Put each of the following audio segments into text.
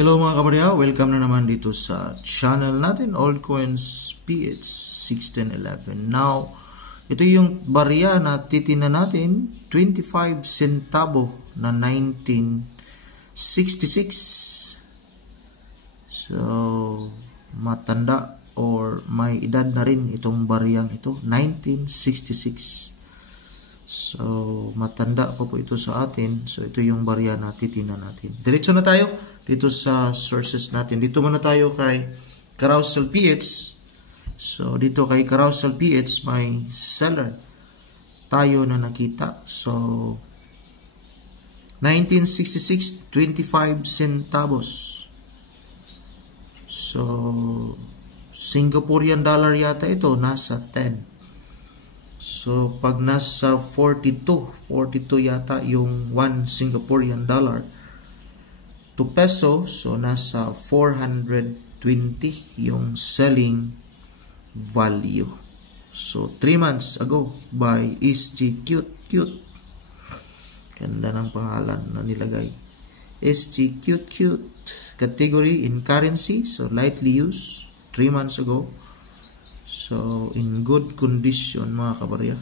Hello mga kabarya, welcome na naman dito sa channel natin, Altcoins PH 1611. Now, ito yung barya na titingnan natin, 25 centavo na 1966. So, matanda or may edad na rin itong baryang ito, 1966. So, matanda pa po ito sa atin. So, ito yung barya na titingnan natin. Diretso na tayo dito sa sources natin. Dito muna tayo kay Carousel PH. So, dito kay Carousel PH may seller tayo na nakita. So, 1966, 25 centavos. So, Singaporean dollar yata ito, nasa 10. So, pag nasa 42 yata yung 1 Singaporean dollar to peso, so nasa 420 yung selling value. So, 3 months ago by SG Cute. Ganda ng pangalan na nilagay. SG Cute. Category in currency, so lightly used, 3 months ago. So, in good condition mga kabarya.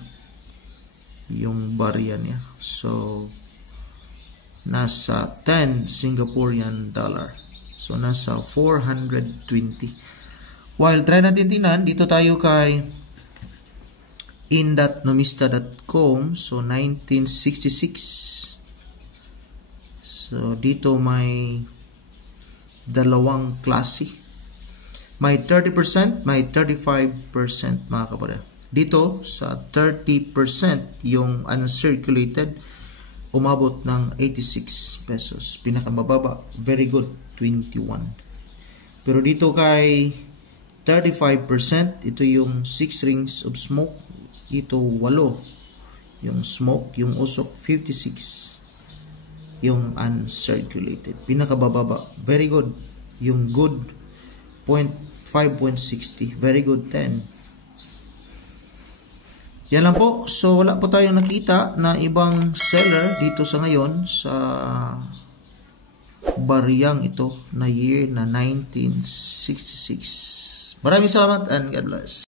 Yung barya niya. So, nasa 10 Singaporean dollar. So, nasa 420. While try natin tingnan, dito tayo kay in.numista.com. So, 1966. So, dito may dalawang klase. May 30%, may 35% mga kabarya. Dito, sa 30%, yung uncirculated, umabot ng 86 pesos. Pinakamababa, very good, 21. Pero dito kay 35%, ito yung 6 rings of smoke. Ito 8 yung smoke, yung usok 56 yung uncirculated. Pinakabababa, very good. Yung good 5.60, very good 10. Yan lang po. So, wala po tayong nakita na ibang seller dito sa ngayon sa baryang ito na year na 1966. Maraming salamat and God bless.